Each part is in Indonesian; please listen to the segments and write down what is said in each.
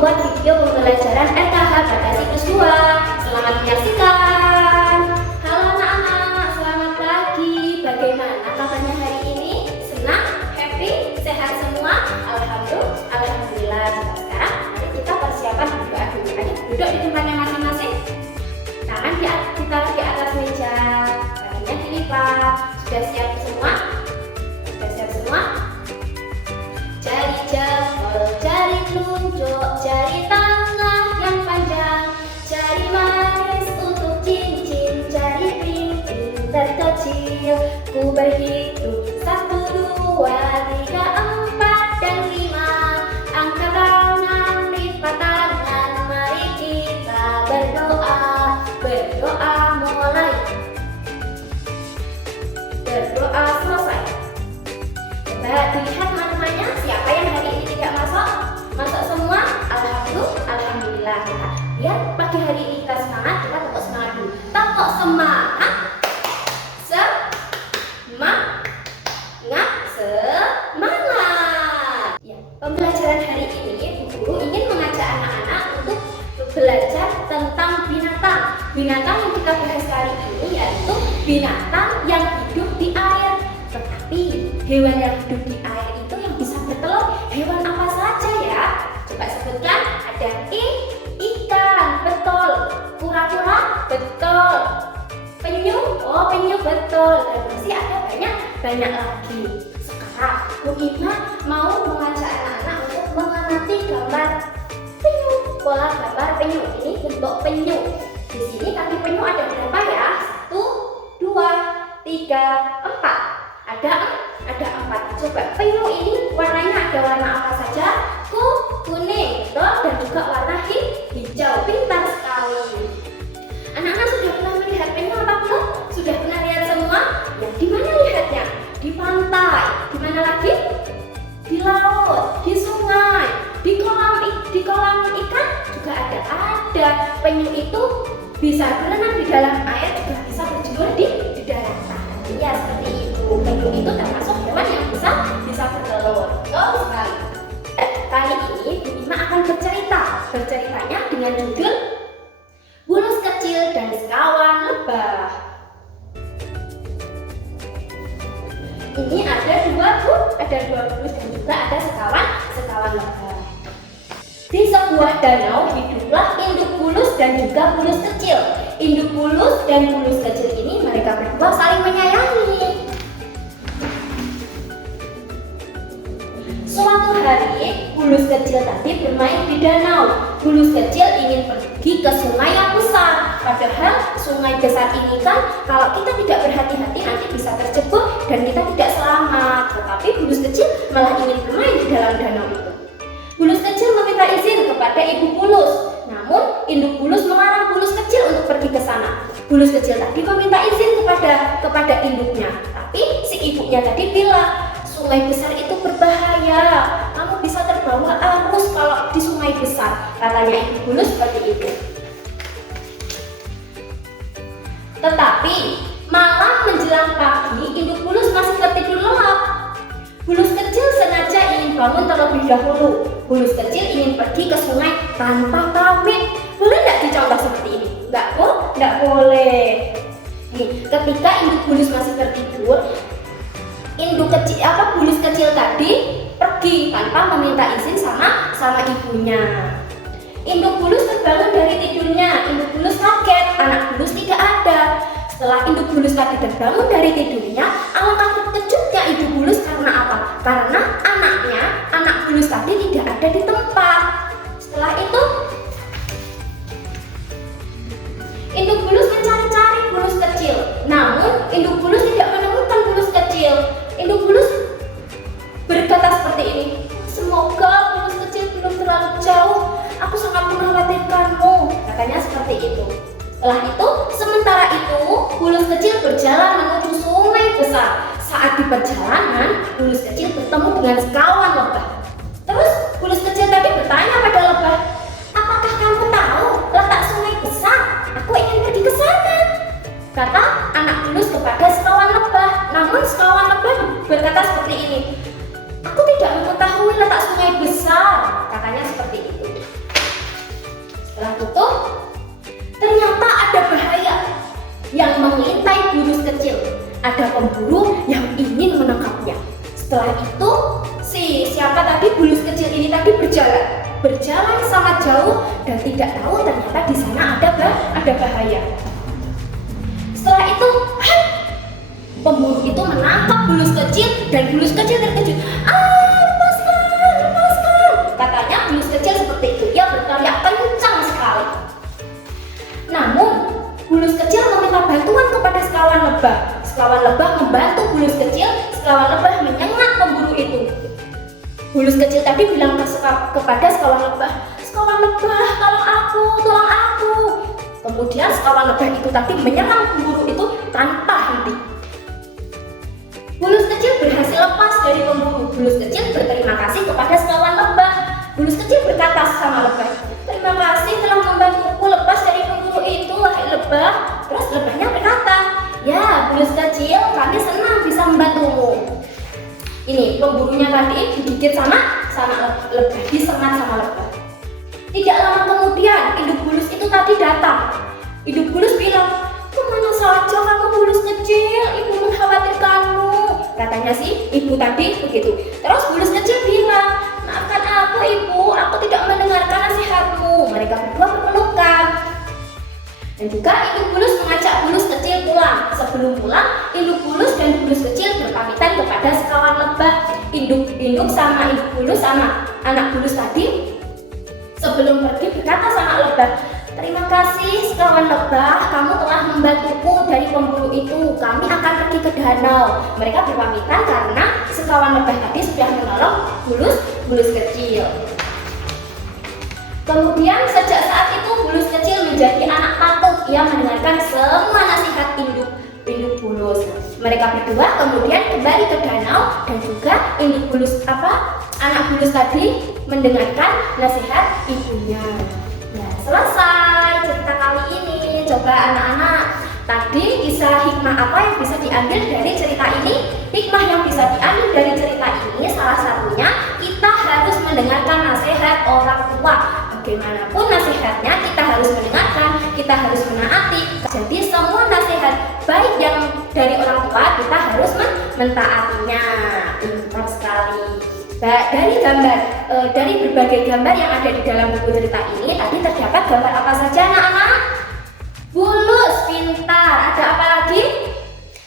membuat video pembelajaran RKH pada siklus 2. Selamat menyaksikan. Halo anak-anak, selamat pagi. Bagaimana kabarnya hari ini? Senang? Happy? Sehat semua? Alhamdulillah. Sekarang mari kita persiapan berdoa dulu. Ayo duduk di tempatnya masing-masing. Tangan ditaruh di atas meja, badannya dilipat. Sudah siap semua? Jari jempol, jari telunjuk, jari tengah yang panjang, jari manis untuk cincin, jari pimpin terkecil. Ku berhitung 1, 2, 3, 4, dan 5. Angkat tangan, lipat tangan, mari kita berdoa. Berdoa mulai, berdoa selesai. Coba dilihat teman-temannya, siapa yang hari ini tidak masuk? Masuk semua? Alhamdulillah. Biar pagi hari ini kita semangat, kita tepuk semangat dulu. Tepuk semangat. Semangat. Ya, pembelajaran hari ini guru ingin mengajak anak-anak untuk belajar tentang binatang. Binatang yang kita bahas kali ini yaitu binatang yang hidup di air. Tetapi hewan yang hidup di air itu yang bisa bertelur hewan apa saja ya? Coba sebutkan. Ada ikan, betul. Kura-kura, betul. Penyu, penyu betul. Dan masih ada banyak lagi. Sekarang Bu Ima mau mengajak anak-anak untuk mengamati gambar penyu. Pola gambar penyu, ini bentuk penyu. Di sini kaki penyu ada berapa ya? 1, 2, 3, 4. Ada 4. Coba penyu ini warnanya ada warna apa saja? Kuning, betul, dan juga warna hijau. Pintar sekali. Anak-anak sudah pernah melihat penyu apa belum? Sudah pernah lihat semua? Ya, di mana lihatnya? Di pantai. Di mana lagi? Di laut, di sungai, di kolam ikan juga ada. Penyu itu bisa berenang di dalam air, juga bisa berjemur di daratan. Ya, seperti itu. Penyu itu termasuk hewan yang bisa bertelur. Betul sekali. Kali ini Bu Ima akan berceritanya dengan judul Bulus Kecil dan Sekawan Lebah. Ini ada dua bulus dan juga ada sekawan lebah. Di sebuah danau hiduplah induk bulus dan juga bulus kecil. Induk bulus dan bulus kecil ini mereka berdua saling menyayangi. Suatu hari, bulus kecil tadi bermain di danau. Bulus kecil ingin pergi ke sungai yang besar. Padahal sungai besar ini kan kalau kita tidak berhati-hati nanti bisa terjebak dan kita tidak selamat. Tetapi bulus kecil malah ingin bermain di dalam danau itu. Bulus kecil meminta izin kepada ibu bulus. Namun induk bulus melarang bulus kecil untuk pergi ke sana. Bulus kecil tadi meminta izin kepada induknya. Tapi si ibunya tadi bilang, sungai besar itu berbahaya. Kamu bisa terbawa arus kalau di sungai besar. Katanya ibu bulus seperti itu. Tetapi malam menjelang pagi, induk bulus masih tertidur lelap. Bulus kecil sengaja ingin bangun terlebih dahulu. Bulus kecil ingin pergi ke sungai tanpa pamit. Boleh tidak dicontoh seperti ini? Enggak boleh. Nih, ketika induk bulus masih tertidur, bulus kecil tadi pergi tanpa meminta izin sama ibunya. Induk bulus terbangun dari tidurnya. Induk bulus kaget, anak bulus tidak ada. Setelah induk bulus tadi terbangun dari tidurnya, alangkah terkejutnya ibu bulus karena apa? Karena anak bulus tadi tidak ada di tempat. Setelah itu, induk bulus mencari-cari bulus kecil. Namun, induk bulus tidak menemukan bulus kecil. Induk bulus berkata seperti ini, semoga bulus kecil belum terlalu jauh. Aku sangat mengkhawatirkanmu. Katanya seperti itu. Setelah itu, sementara itu, bulus kecil berjalan menuju sungai besar. Saat di perjalanan, bulus kecil bertemu dengan sekawan lebah. Terus, bulus kecil tadi bertanya pada lebah, apakah kamu tahu letak sungai besar? Aku ingin pergi ke sana. Kata anak bulus kepada sekawan lebah. Namun sekawan lebah berkata seperti ini, aku tidak mengetahui letak sungai besar. Katanya seperti itu. Setelah tutup, ternyata ada bahaya yang mengintai bulus kecil. Ada pemburu yang ingin menangkapnya. Setelah itu, siapa tadi bulus kecil ini tadi berjalan sangat jauh dan tidak tahu ternyata di sana ada bahaya. Setelah itu, pemburu itu menangkap bulus kecil dan bulus kecil terkejut. Lepaskan! Katanya bulus kecil seperti itu. Ia berteriak kencang sekali. Namun, bulus kecil meminta bantuan kepada sekawan lebah. Sekawan lebah membantu bulus kecil. Sekawan lebah menyengat pemburu itu. Bulus kecil tadi bilang kepada sekawan lebah, tolong aku. Kemudian sekawan lebah itu tadi menyerang pemburu itu tanpa henti. Bulus kecil berhasil lepas dari pemburu. Bulus kecil berterima kasih kepada sekawan lebah. Bulus kecil berkata sama lebah, terima kasih telah membantuku lepas dari pemburu itu, wahai lebah. Terus lebahnya berkata, ya bulus kecil, kami senang bisa membantumu. Ini pemburunya tadi digigit sama lebah, disengat sama lebah. Tidak lama kemudian induk bulus itu tadi datang. Induk bulus bilang, kemana saja kamu bulus kecil, ibu mengkhawatirkanmu. Katanya sih ibu tadi begitu. Terus bulus kecil bilang, maafkan aku ibu, aku tidak mendengarkan nasihatmu. Mereka berdua berpelukan. Dan juga induk bulus mengajak bulus kecil pulang. Sebelum pulang, induk bulus dan bulus kecil berpamitan kepada sekawan lebah. Induk sama ibu bulus sama anak bulus tadi sebelum pergi berkata sama lebah, terima kasih sekawan lebah, kamu telah membantuku dari pemburu itu. Kami akan pergi ke danau. Mereka berpamitan karena sekawan lebah tadi sudah menolong bulus kecil. Kemudian sejak saat itu bulus kecil menjadi anak patuh. Ia mendengarkan semua nasihat induk bulus. Mereka berdua kemudian kembali ke danau dan juga induk bulus anak bulus tadi mendengarkan nasihat ibunya. Nah, selesai cerita kali ini. Coba anak-anak, tadi kisah hikmah apa yang bisa diambil dari cerita ini? Hikmah yang bisa diambil dari cerita ini salah satunya kita harus mendengarkan nasihat orang tua. Bagaimanapun nasihatnya kita harus mendengarkan, kita harus menaati. Jadi semua nasihat baik yang dari orang tua kita harus mentaatinya. Pintar sekali. Dari berbagai gambar yang ada di dalam buku cerita ini tadi terdapat gambar apa saja anak-anak? Bulus, pintar. Ada apa lagi?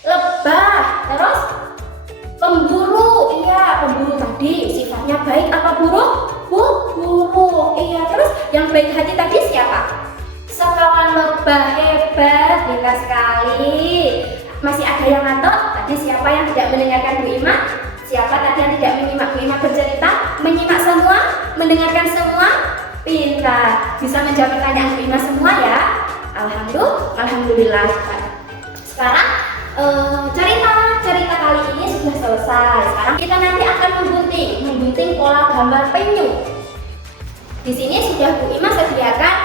Lebah. Terus pemburu. Iya, pemburu tadi sifatnya baik apa buruk? Buruk. Iya, terus yang baik hati tadi siapa? Sekawan lebah, hebat, pintar sekali. Masih ada yang ngatok? Tadi siapa yang tidak mendengarkan Bu Ima? Siapa tadi yang tidak menyimak Bu Ima bercerita? Menyimak semua? Mendengarkan semua? Pintar. Bisa menjawab pertanyaan Bu Ima semua ya? Alhamdulillah. Sekarang cerita kali ini sudah selesai. Sekarang kita nanti akan menggunting pola gambar penyu. Di sini sudah Bu Ima sediakan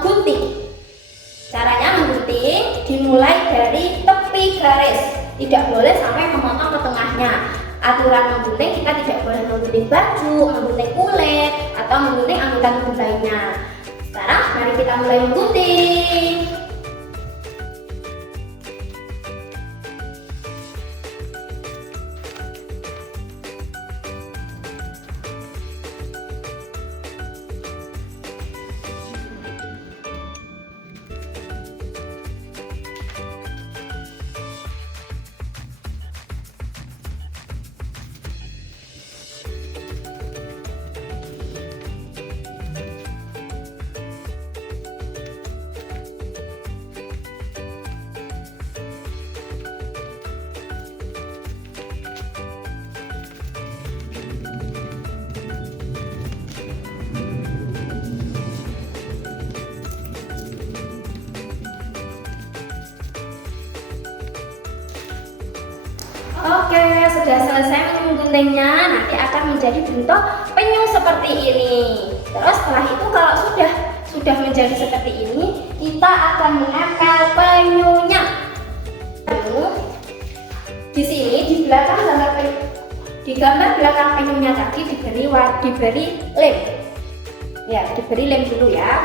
gunting. Caranya menggunting dimulai dari tepi garis. Tidak boleh sampai memotong ke tengahnya. Aturan menggunting kita tidak boleh menggunting baju, menggunting kulit, atau menggunting anggota tubuh lainnya. Sekarang mari kita mulai menggunting. Oke, sudah selesai mengguntingnya. Nanti akan menjadi bentuk penyu seperti ini. Terus setelah itu kalau sudah menjadi seperti ini, kita akan menempel penyunya. Di sini di belakang gambar belakang penyunya tadi diberi lem. Ya, diberi lem dulu ya.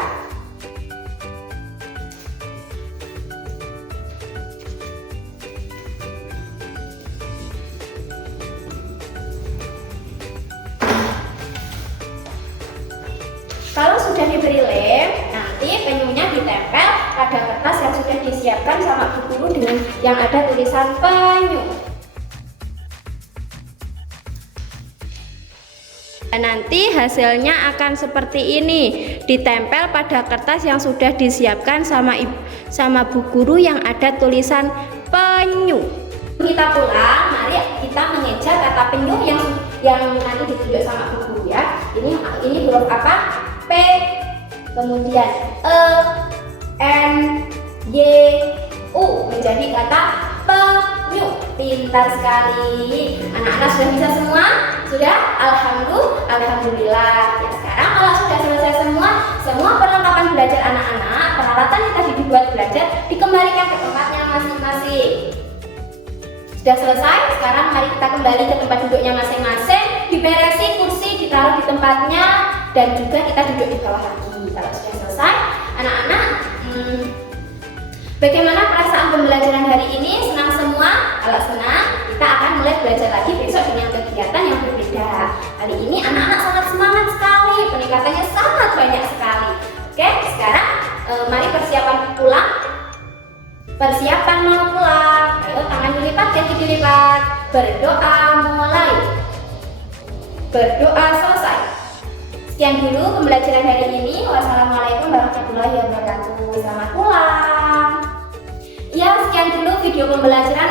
sudah diberi lem, nanti penyunya ditempel pada kertas yang sudah disiapkan sama Bu Guru dengan yang ada tulisan penyu. Dan nanti hasilnya akan seperti ini, ditempel pada kertas yang sudah disiapkan sama Bu Guru yang ada tulisan penyu. Kita pulang, mari kita mengejar kata penyu yang nanti ditunjuk sama Bu Guru ya. Ini huruf apa? P, kemudian E, N, Y, U menjadi kata penyu. Pintar sekali. Anak-anak sudah bisa semua? Sudah? Alhamdulillah. Ya, sekarang kalau sudah selesai semua perlengkapan belajar anak-anak, peralatan yang tadi dibuat belajar dikembalikan ke tempatnya masing-masing. Sudah selesai? Sekarang mari kita kembali ke tempat duduknya masing-masing. Diberesi kursi, ditaruh di tempatnya, dan juga kita duduk di bawah lagi. Kalau sudah selesai, anak-anak, bagaimana perasaan pembelajaran hari ini? Senang semua? Kalau senang, kita akan mulai belajar lagi besok dengan kegiatan yang berbeda. Kali ini anak-anak sangat semangat sekali, peningkatannya sangat banyak sekali. Oke, sekarang mari persiapan pulang. Persiapan mau pulang. Ayo tangan dilipat, kaki dilipat. Berdoa mulai. Berdoa selesai. Sekian dulu pembelajaran hari ini. Wassalamualaikum warahmatullahi wabarakatuh. Selamat pulang. Ya, sekian dulu video pembelajaran